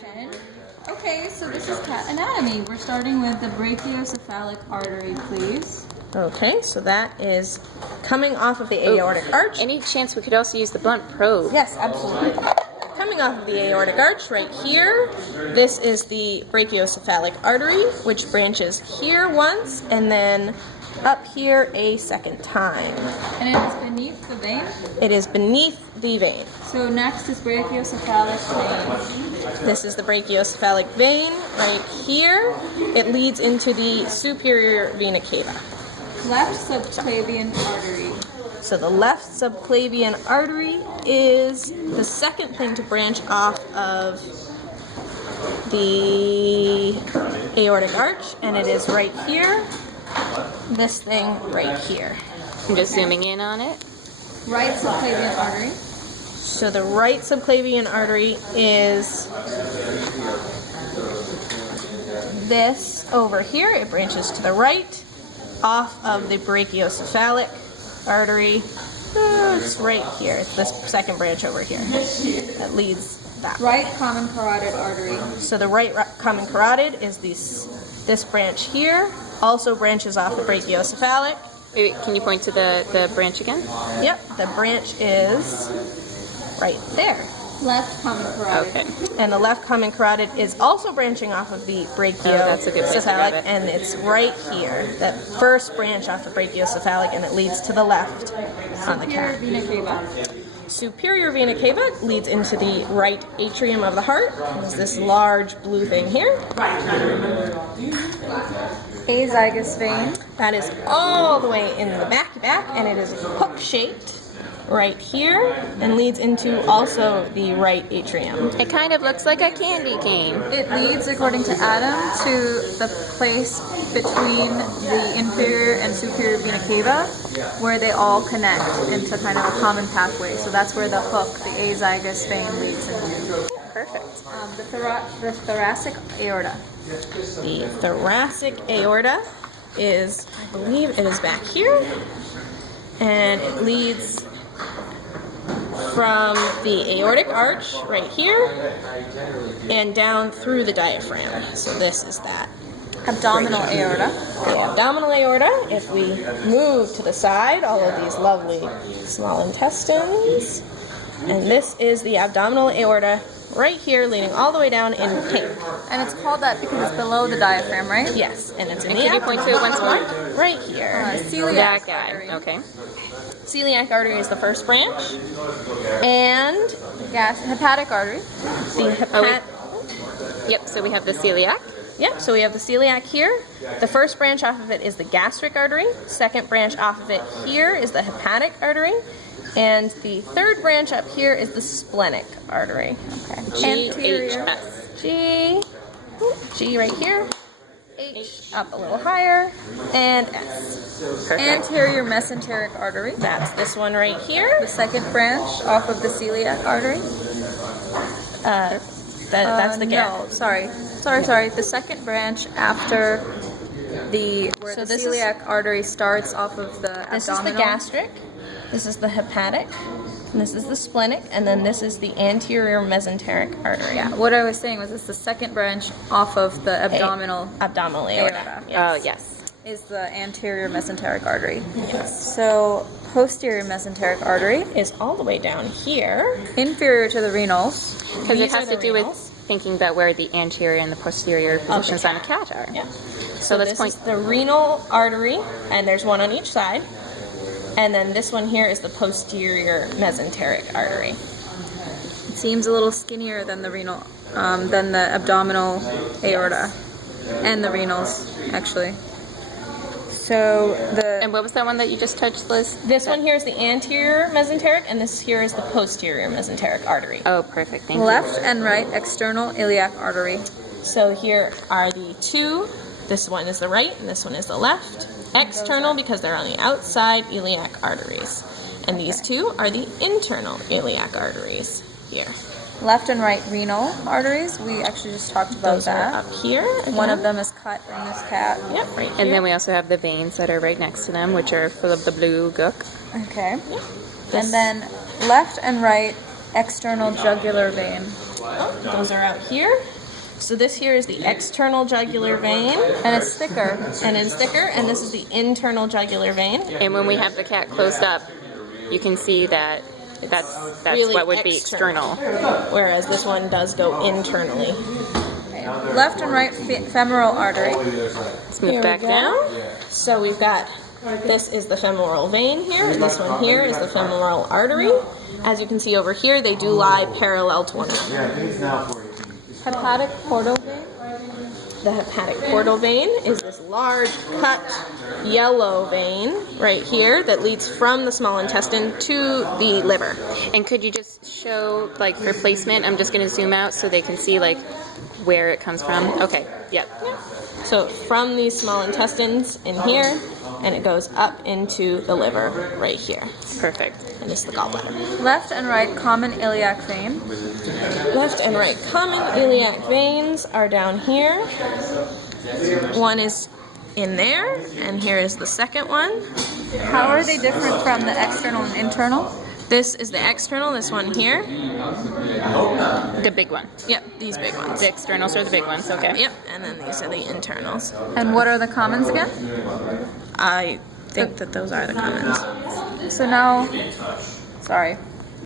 Okay, so this is cat anatomy. We're starting with the brachiocephalic artery, please. Okay, so that is coming off of the aortic arch. Any chance we could also use the blunt probe? Yes, absolutely. Coming off of the aortic arch right here, this is the brachiocephalic artery, which branches here once and then up here a second time. And it is beneath the vein. It is beneath the vein. So next is brachiocephalic vein. This is the brachiocephalic vein right here. It leads into the superior vena cava. Left subclavian artery. So the left subclavian artery is the second thing to branch off of the aortic arch, and it is right here. This thing right here. I'm just zooming in on it. Right subclavian artery. So the right subclavian artery is this over here. It branches to the right off of the brachiocephalic artery. It's right here. It's this second branch over here that leads that way. Right common carotid artery. So the right common carotid is this branch here. Also branches off the brachiocephalic. Wait, can you point to the branch again? Yep, the branch is right there. Left common carotid. Okay. And the left common carotid is also branching off of the that's a good place to grab brachiocephalic, it. and it's right here. That first branch off the brachiocephalic, and it leads to the left on the Superior cat. vena cava. Superior vena cava leads into the right atrium of the heart. There's this large blue thing here. Azygous vein. That is all the way in the back, and it is hook-shaped right here and leads into also the right atrium. It kind of looks like a candy cane. It leads, according to Adam, to the place between the inferior and superior vena cava, where they all connect into kind of a common pathway. So that's where the hook, the azygous vein, leads into. Perfect. The thoracic aorta. The thoracic aorta is, I believe it is back here, and it leads from the aortic arch right here and down through the diaphragm. So this is that. Abdominal aorta. The abdominal aorta, if we move to the side, all of these lovely small intestines, and this is the abdominal aorta right here, leading all the way down in pink. And it's called that because it's below the diaphragm, right? Yes, and it's in And the can you point to it once more? right here. Celiac That guy. artery. Okay. Celiac artery is the first branch, and Hepatic artery. the hepat. Yep, so we have the celiac. Yep, so we have the celiac here. The first branch off of it is the gastric artery. Second branch off of it here is the hepatic artery. And the third branch up here is the splenic artery. Okay. GHS. G right here. H up a little higher. And S. Perfect. Anterior mesenteric artery. That's this one right here. The second branch off of the celiac artery. That's the gap. No, sorry. The second branch after where So the this celiac artery starts off of the This abdominal. is the gastric. This is the hepatic. And this is the splenic. And then this is the anterior mesenteric artery. Yeah, what I was saying was it's the second branch off of the abdominal Abdominal aorta. aorta. Oh, yes. Is the anterior mesenteric artery. Yes. So posterior mesenteric artery, Is all the way down here. inferior to the renals. Because These it are has the to do with renals. thinking about where the anterior and the posterior positions on a cat are. Yeah. So let's this point. is the renal artery, and there's one on each side. And then this one here is the posterior mesenteric artery. It seems a little skinnier than the renal, than the abdominal aorta, and the renals actually. So And what was that one that you just touched, Liz? This one here is the anterior mesenteric, and this here is the posterior mesenteric artery. Oh, perfect. Thank left and right external iliac artery. So here are the two. This one is the right, and this one is the left. External because they're on the outside iliac arteries. And these two are the internal iliac arteries here. Left and right renal arteries. We actually just talked about Those are that. up here. One again. of them is cut in this cat. Yep, right here. And then we also have the veins that are right next to them, which are full of the blue gook. Okay. This- And then left and right external jugular vein. those are out here. So this here is the external jugular vein, And it's thicker. and it's thicker, and this is the internal jugular vein. And when we have the cat closed up, you can see that that's Really what would be external. Whereas this one does go internally. Left and right femoral artery. Let's move Here back we go. down. So we've got, this is the femoral vein here, this one here is the femoral artery. As you can see over here, they do lie parallel to one another. Hepatic portal vein. The hepatic portal vein is this large cut yellow vein right here that leads from the small intestine to the liver. And could you just show, like, for placement, I'm just going to zoom out so they can see, like, where it comes from. Okay, yep. So from these small intestines in here, and it goes up into the liver right here. Perfect. And this is the gallbladder. Left and right common iliac vein. Left and right common iliac veins are down here. One is in there, and here is the second one. How are they different from the external and internal? This is the external, this one here. The big one. Yep, these big ones. The externals are the big ones, okay. Yep, and then these are the internals. And what are the commons again? I think that those are the commons. So now, sorry.